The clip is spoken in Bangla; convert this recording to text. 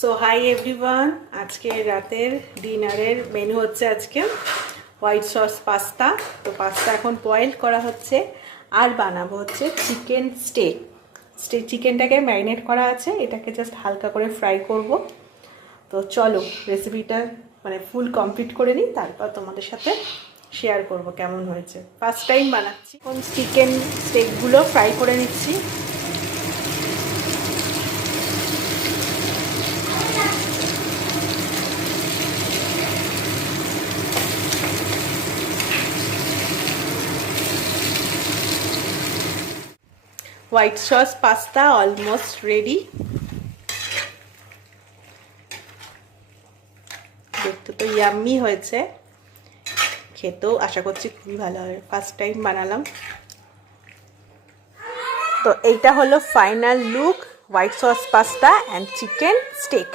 সো হাই এভরিওয়ান, আজকে রাতের ডিনারের মেনু হচ্ছে আজকে হোয়াইট সস পাস্তা। তো পাস্তা এখন বয়েল করা হচ্ছে আর বানাবো হচ্ছে চিকেন স্টেক। চিকেনটাকে ম্যারিনেট করা আছে, এটাকে জাস্ট হালকা করে ফ্রাই করব। তো চলো রেসিপিটা ফুল কমপ্লিট করে নিই, তারপর তোমাদের সাথে শেয়ার করব কেমন হয়েছে। ফার্স্ট টাইম বানাচ্ছি। এখন চিকেন স্টেকগুলো ফ্রাই করে নিচ্ছি। White sauce pasta almost ready. দেখতে তো ইয়াম্মি হয়েছে, খেতেও আশা করছি খুবই ভালো হবে। ফার্স্ট টাইম বানালাম। তো এইটা হলো final look, white sauce pasta and chicken stake.